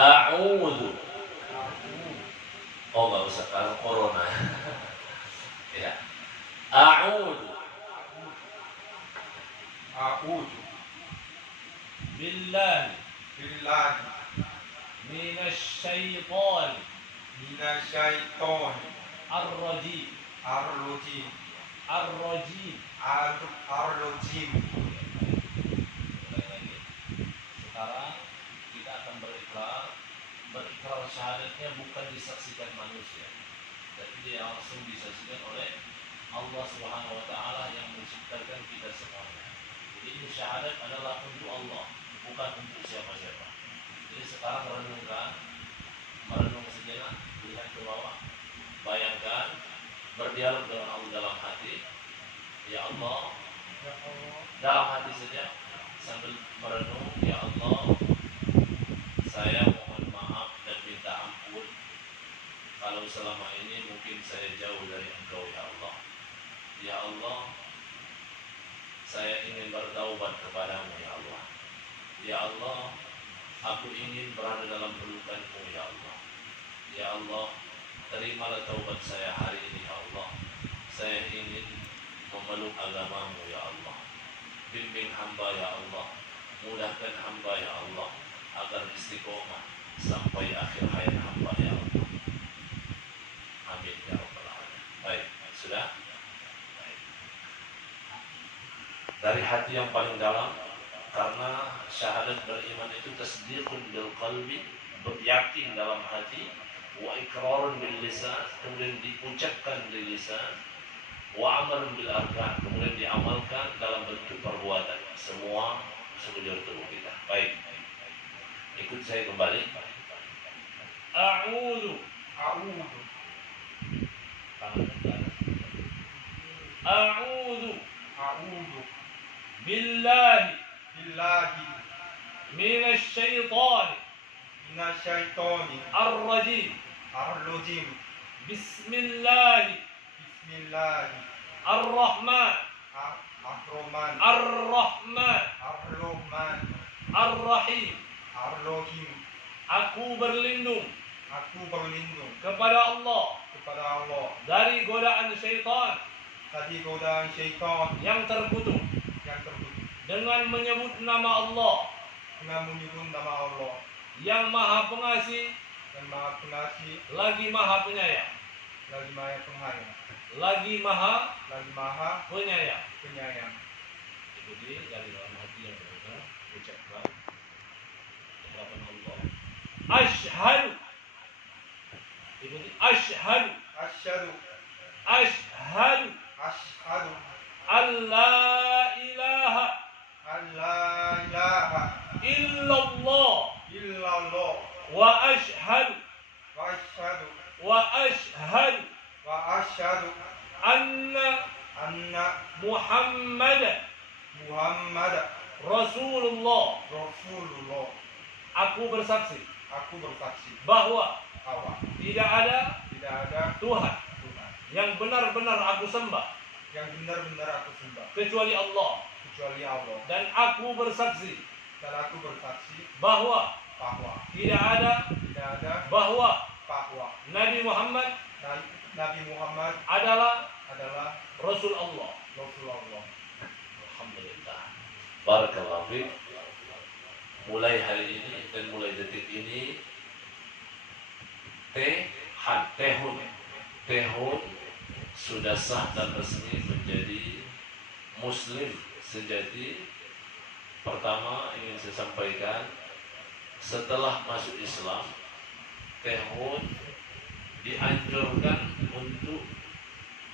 A'udzu. Oh nggak usah karena corona. Ya. A'udzu. A'udzu billahi billahi minasyaitonir minasyaitonir rajim. ar-rajim Ar-rajim. ar-rajim. Sekali lagi. Sekarang kita akan berikrar syahadatnya bukan disaksikan manusia, tapi dia langsung disaksikan oleh Allah Subhanahu wa taala yang menciptakan kita semuanya. Jadi ini syahadat adalah untuk Allah, bukan untuk siapa-siapa. Jadi sekarang merenung sejenak, lihat ke bawah, bayangkan, berdialog dengan Allah dalam hati. Ya Allah, dalam hati saja sambil merenung, ya Allah, saya mohon maaf dan minta ampun kalau selama ini mungkin saya jauh dari Engkau, ya Allah. Ya Allah, saya ingin bertaubat kepadamu, ya Allah. Ya Allah, aku ingin berada dalam pelukanmu, ya Allah. Ya Allah, terimalah taubat saya hari ini, ya Allah. Saya ingin memeluk agamamu, ya Allah. Bimbing hamba, ya Allah. Mudahkan hamba, ya Allah, agar istiqomah sampai akhir hayat hamba, ya Allah. Amin ya rabbal alamin. Baik, sudah? Baik. Dari hati yang paling dalam, karena syahadat beriman itu tasdiqun bil qalbi, yakin dalam hati, wa iqrarun bil lisan, kemudian diucapkan di lisan, wa amalun bil arkan, kemudian diamalkan dalam bentuk perbuatan semua sekujur tubuh kita. Baik, ikut saya kembali. A'udzu. A'udzu A'udzu a'udzu billahi billahi minasyaitonir minasyaitonir rajim. ar-rajim. Bismillahir Bismillahir rahman ar-rahman ar-rahman ar-rahman ar-rahim. ar-rahim. Aku berlindung kepada Allah dari godaan syaitan yang terkutuk dengan menyebut nama Allah yang maha pengasih lagi maha penyayang. Ikuti dari dalam hati yang benar, ucapkan ucapan Allah. Asyhadu. Ikuti asyhadu. Asyhadu alla ilaha illallah wa asyhadu anna Muhammadan Rasulullah. Aku bersaksi bahwa tidak ada Tuhan yang benar-benar aku sembah kecuali Allah. Dan aku bersaksi bahwa tidak ada bahwa Nabi Muhammad adalah Rasul Allah. Alhamdulillah. Barakallahu fiik. Mulai hari ini dan mulai detik ini Tehun sudah sah dan resmi menjadi Muslim sejati. Pertama ingin saya sampaikan, setelah masuk Islam, Tehun dianjurkan untuk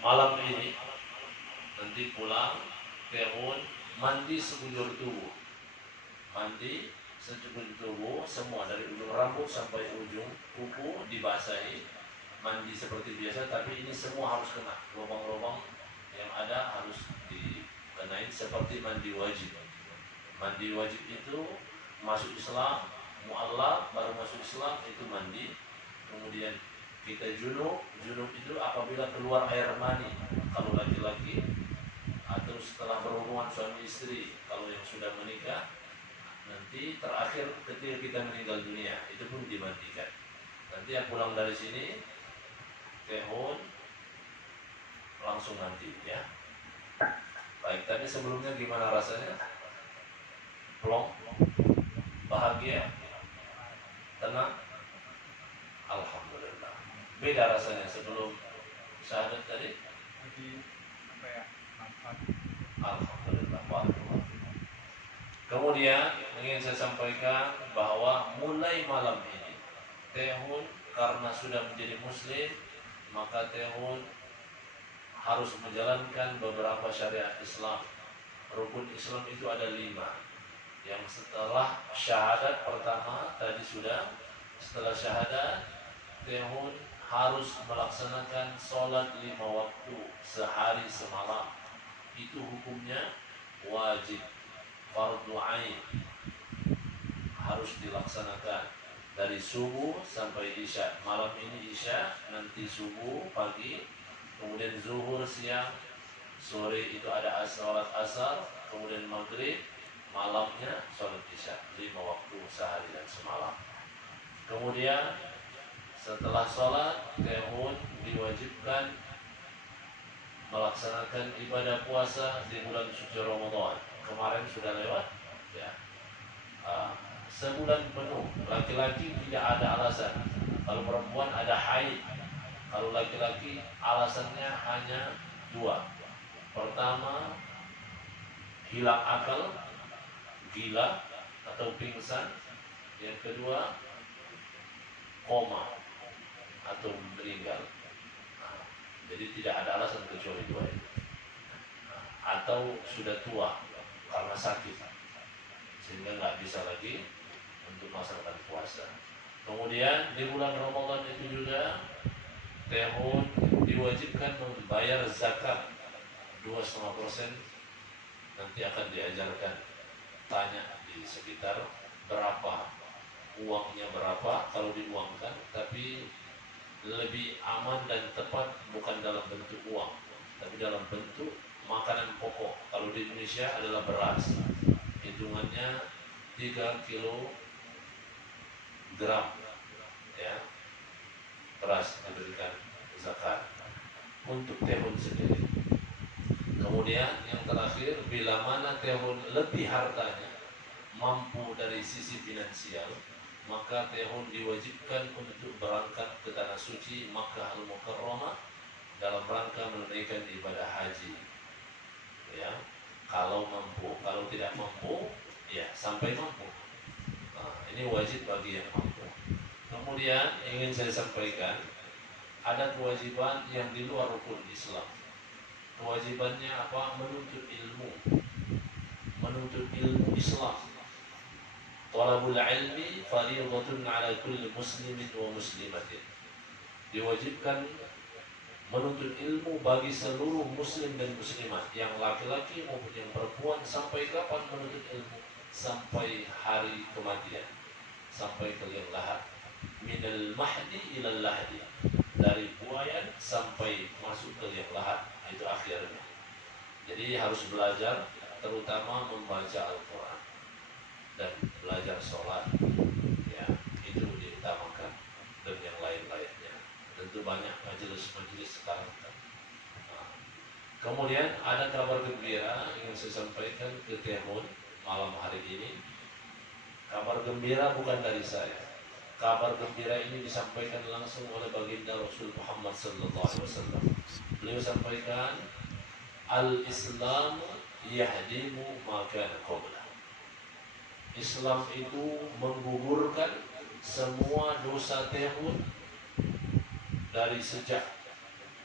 malam ini nanti pulang, Tehun mandi sekujur tubuh, semua dari ujung rambut sampai ujung kuku dibasahi, mandi seperti biasa, tapi ini semua harus kena lubang-lubang yang ada harus dikenain seperti mandi wajib. Mandi wajib itu masuk Islam, mu'allaf baru masuk Islam itu mandi. Kemudian kita junub itu apabila keluar air mani kalau laki-laki, atau setelah berhubungan suami istri kalau yang sudah menikah, Nanti terakhir ketika kita meninggal dunia itu pun dimandikan. Nanti yang pulang dari sini tehun langsung mandi ya. Baik, tadi sebelumnya gimana rasanya? Plong, bahagia, tenang, alhamdulillah. Beda rasanya sebelum syahadat tadi. Jadi apa ya? Manfaat. Alhamdulillah. Barakallahu fikum. Kemudian ingin saya sampaikan bahwa mulai malam ini tehun karena sudah menjadi muslim, maka tehun harus menjalankan beberapa syariat Islam. Rukun Islam itu ada 5. Yang setelah syahadat pertama tadi sudah, setelah syahadat tehun harus melaksanakan sholat 5 waktu sehari semalam. Itu hukumnya wajib, fardu ain, harus dilaksanakan dari subuh sampai isya. Malam ini isya, nanti subuh pagi, kemudian zuhur siang, sore itu ada sholat asar, kemudian maghrib, malamnya sholat isya. 5 waktu sehari dan semalam. Kemudian setelah sholat tehun diwajibkan melaksanakan ibadah puasa di bulan suci Ramadan. Kemarin sudah lewat ya. Sebulan penuh. Laki-laki tidak ada alasan. Kalau perempuan ada haid. Kalau laki-laki alasannya hanya 2. Pertama, hilang akal, gila atau pingsan. Yang kedua, koma atau meninggal. Jadi tidak ada alasan kecuali 2 itu. Atau sudah tua karena sakit sehingga nggak bisa lagi untuk melaksanakan puasa. Kemudian di bulan Ramadan itu juga tehun diwajibkan membayar zakat 2,5%. Nanti akan diajarkan, tanya di sekitar berapa uangnya, berapa kalau diuangkan, tapi lebih aman dan tepat bukan dalam bentuk uang, tapi dalam bentuk makanan pokok. Kalau di Indonesia adalah beras, hitungannya 3 kilogram ya, beras diberikan zakat untuk tehun sendiri. Kemudian yang terakhir, bila mana tehun lebih hartanya, mampu dari sisi finansial, maka tehun diwajibkan untuk berangkat ke tanah suci Makkah Al-Mukarramah dalam rangka menunaikan ibadah haji. Ya, kalau mampu, kalau tidak mampu, ya sampai mampu. Nah, ini wajib bagi yang mampu. Kemudian ingin saya sampaikan, ada kewajiban yang di luar rukun Islam. Kewajibannya apa? Menuntut ilmu. Menuntut ilmu Islam. Talabul ilmi fardhatun 'ala kulli muslimin wa muslimatin. Diwajibkan menuntut ilmu bagi seluruh muslim dan muslimat, yang laki-laki maupun yang perempuan. Sampai kapan menuntut ilmu? Sampai hari kematian, sampai ke liang lahat. Minal mahdi ilal lahdi, dari buayan sampai masuk ke liang lahat, itu akhirnya. Jadi harus belajar, terutama membaca Al-Quran dan belajar sholat, ya, itu diutamakan, dan yang lain-lainnya. Tentu banyak majelis-majelis sekarang. Nah, kemudian ada kabar gembira yang saya sampaikan ke tehun malam hari ini. Kabar gembira bukan dari saya. Kabar gembira ini disampaikan langsung oleh baginda Rasul Muhammad SAW. Beliau sampaikan, Al-Islam yahdimu ma kana qabla. Islam itu menggugurkan semua dosa tehun dari sejak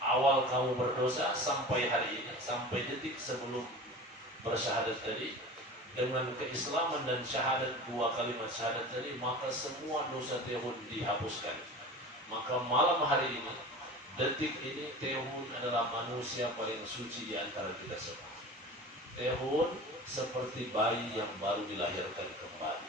awal kamu berdosa sampai hari ini, sampai detik sebelum bersyahadat tadi. Dengan keislaman dan syahadat, 2 kalimat syahadat tadi, maka semua dosa tehun dihapuskan. Maka malam hari ini, detik ini, tehun adalah manusia paling suci di antara kita semua. Tehun seperti bayi yang baru dilahirkan kembali,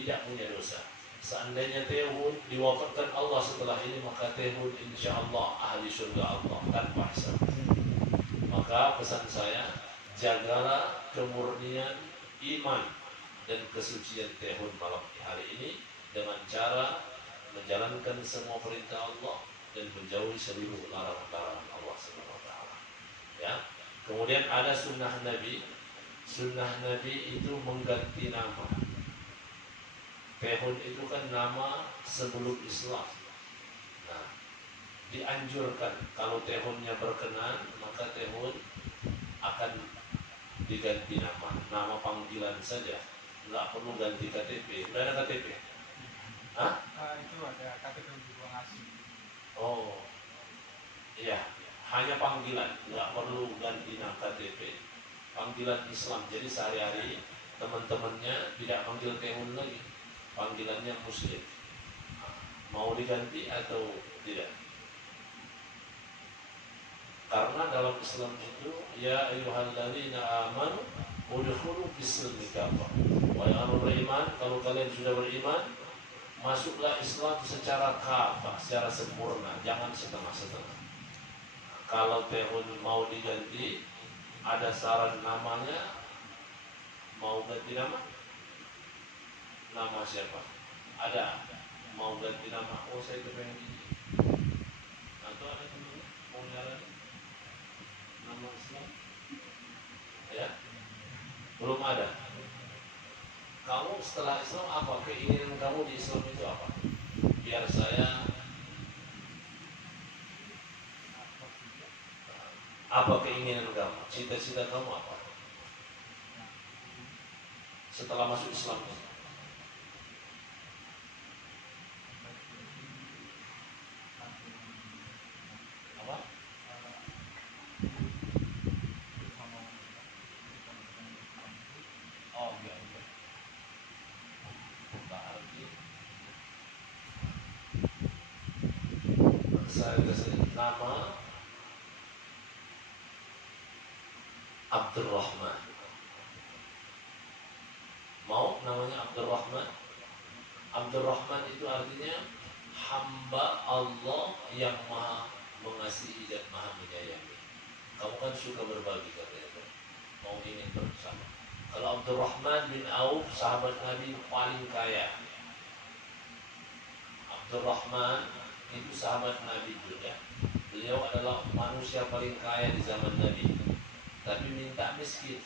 tidak punya dosa. Seandainya tehun diwafatkan Allah setelah ini, maka tehun insya Allah ahli surga Allah tanpa hisab. Maka pesan saya, jagalah kemurnian iman dan kesucian Tehun malam hari ini dengan cara menjalankan semua perintah Allah dan menjauhi seluruh larangan-larangan Allah Subhanahu wa taala. Ya. Kemudian ada sunnah Nabi. Sunnah Nabi itu mengganti nama. Tehun itu kan nama sebelum Islam. Nah, dianjurkan kalau Tehunnya berkenan, maka Tehun akan diganti nama panggilan saja, nggak perlu ganti KTP. Udah ada KTP? Hah? Itu ada KTP untuk orang asing. Oh, iya, hanya panggilan, nggak perlu ganti nama KTP. Panggilan Islam, jadi sehari-hari teman-temannya tidak panggil Tehun lagi, panggilannya Muslim. Mau diganti atau tidak? Karena dalam Islam itu ya ayyuhalladzina amanu udkhulu fis-silmi kafah. Wahai orang beriman, kalau kalian sudah beriman, masuklah Islam secara kafah, secara sempurna, jangan setengah-setengah. Kalau Tehun mau diganti, ada saran namanya, mau ganti nama? Nama siapa? Ada mau ganti nama? Oh, saya kepengen ini. Atau ada teman mau nyaranin nama Islam? Ya, belum ada. Kamu setelah Islam apa? Keinginan kamu di Islam itu apa? Biar saya. Apa keinginan kamu? Cita-cita kamu apa? Setelah masuk Islam. Apa? Oh, enggak. Berarti saya kasih nama Abdurrahman. Mau namanya Abdurrahman? Abdurrahman itu artinya hamba Allah yang maha mengasihi dan maha menyayangi. Kamu kan suka berbagi katanya, mau ingin bersama. Kalau Abdurrahman bin Auf, sahabat Nabi paling kaya. Abdurrahman itu sahabat Nabi juga. Beliau adalah manusia paling kaya di zaman Nabi, tapi minta miskin.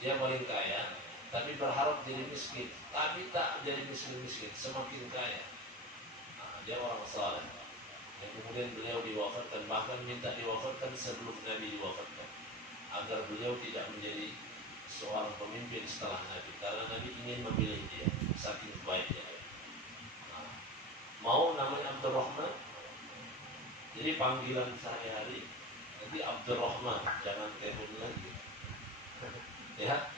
Dia paling kaya, tapi berharap jadi miskin, tapi tak jadi miskin-miskin, semakin kaya. Nah, dia orang saleh. Dan kemudian beliau diwafatkan, bahkan minta diwafatkan sebelum Nabi diwafatkan, agar beliau tidak menjadi seorang pemimpin setelah Nabi, karena Nabi ingin memilih dia, saking baiknya. Nah, mau namanya Abdurrahman? Jadi panggilan sehari-hari nanti Abdurrahman, jangan Tehun lagi. Ya,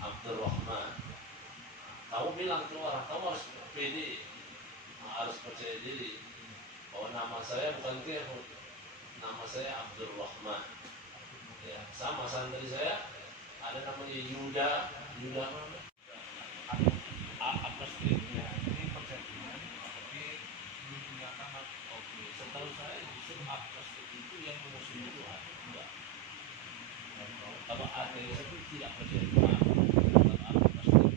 Abdurrahman. Kamu bilang ke orang, kamu harus pede, harus percaya diri. Oh, nama saya bukan Tehun, nama saya Abdurrahman. Ya, sama santri saya ada namanya Yuda mana? Apa streetnya? Ini perjanjian, tapi belum punya nama. Oke, setahu saya justru apa street itu yang memusuhi Tuhan, enggak? Kalau ateis itu tidak percaya Tuhan. Kalau apa street itu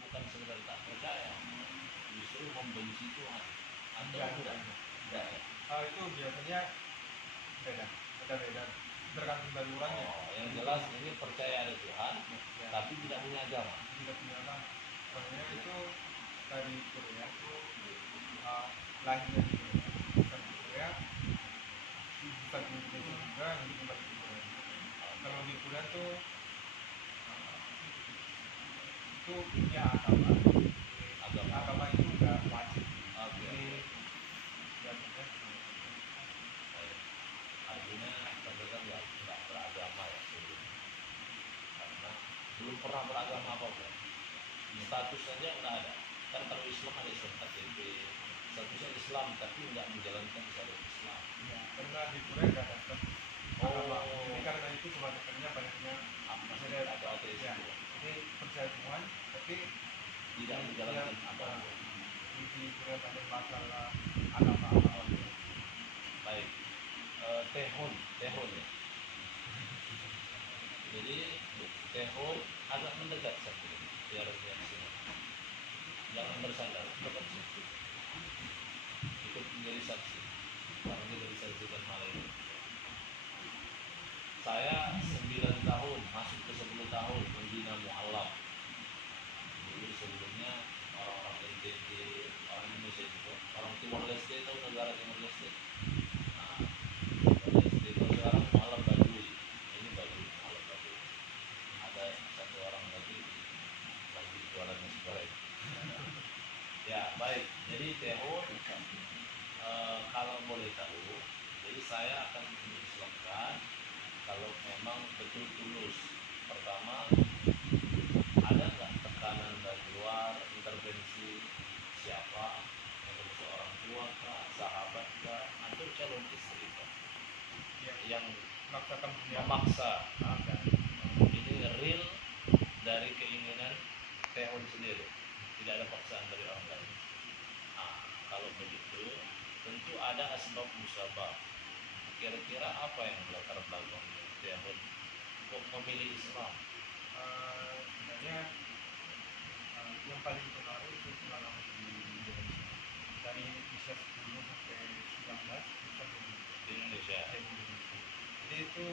bukan sekedar tak percaya, justru membenci Tuhan. Atau enggak? Enggak ya? Itu biasanya beda, tergantung dari orangnya. Oh, yang jelas ini percaya ada Tuhan, Ya, tapi tidak punya agama. tidak punya nama. Soalnya itu dari Korea itu lahirnya di Korea, bukan di Korea, bisa di Indonesia juga, nanti kembali di Korea. Kalau di Korea tuh itu punya agama itu nggak wajib. Oke. Jadi biasanya Artinya mereka nggak beragama ya sebelumnya, karena belum pernah beragama apapun. Status saja nggak ada. Kan kalau Islam ada Islam KTP, statusnya Islam tapi nggak menjalankan syariat Islam. ya, karena di Korea nggak ada status agama. Jadi karena itu cuma tekannya banyaknya Masih ada atau ateis ya. juga. Jadi percaya Tuhan, tapi Tidak menjalankan agama. di Korea ada masalah agama. Baik, Tehun ya. Jadi Tehun agak mendekat saja. dia harus menyaksikan. Jangan bersandar, tetap saksi. Ikut menjadi saksi. Karena kita disaksikan malam ini. Saya 9 tahun, masuk ke 10 tahun membina mu'alaf. Dulu sebelumnya orang-orang NTT, orang Indonesia juga, orang Timor Leste, tahu negara Timor Leste? Nah, Timor Leste itu sekarang mu'alaf Baduy. Ini Baduy, mu'alaf Baduy. Ada satu orang lagi lagi jualannya sebaik. Ya baik, jadi Tehun kalau boleh tahu, jadi saya akan mengislamkan kalau memang betul tulus. Pertama, ada nggak tekanan dari luar, intervensi siapa, menurut seorang tua kah, sahabat kah, atau calon istri kah, yang Maksakan beliau. memaksa? Ada. Ini real dari keinginan Tehun sendiri, tidak ada paksaan dari orang lain. Nah, kalau begitu tentu ada asbab musabab. Kira-kira apa yang melatar belakang Tehun kok memilih Islam? Sebenarnya yang paling pengaruh itu pengalaman di Indonesia. Dari usia 10 sampai 19 itu kan Di Indonesia. di Indonesia. Jadi itu